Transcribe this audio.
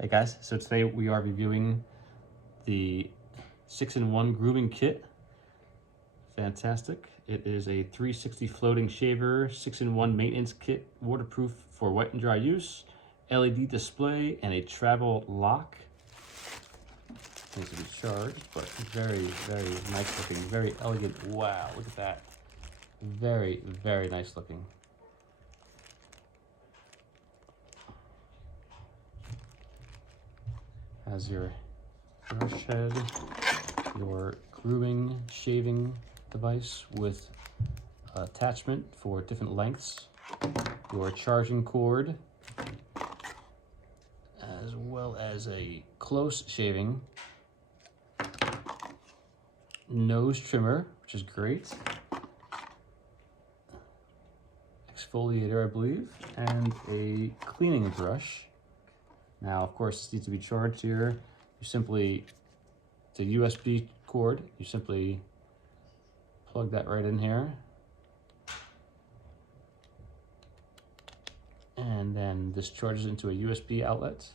Hey guys, so today we are reviewing the 6-in-1 grooming kit. Fantastic. It is a 360 floating shaver, 6-in-1 maintenance kit, waterproof for wet and dry use, LED display, and a travel lock. Needs to be charged, but very, very nice looking, very elegant. Wow, look at that. Very, very nice looking. Has your brush head, your grooming shaving device with attachment for different lengths, your charging cord, as well as a close shaving nose trimmer, which is great, exfoliator, I believe, and a cleaning brush. Now, of course, this needs to be charged here. You simply, it's a USB cord. You simply plug that right in here. And then this charges into a USB outlet.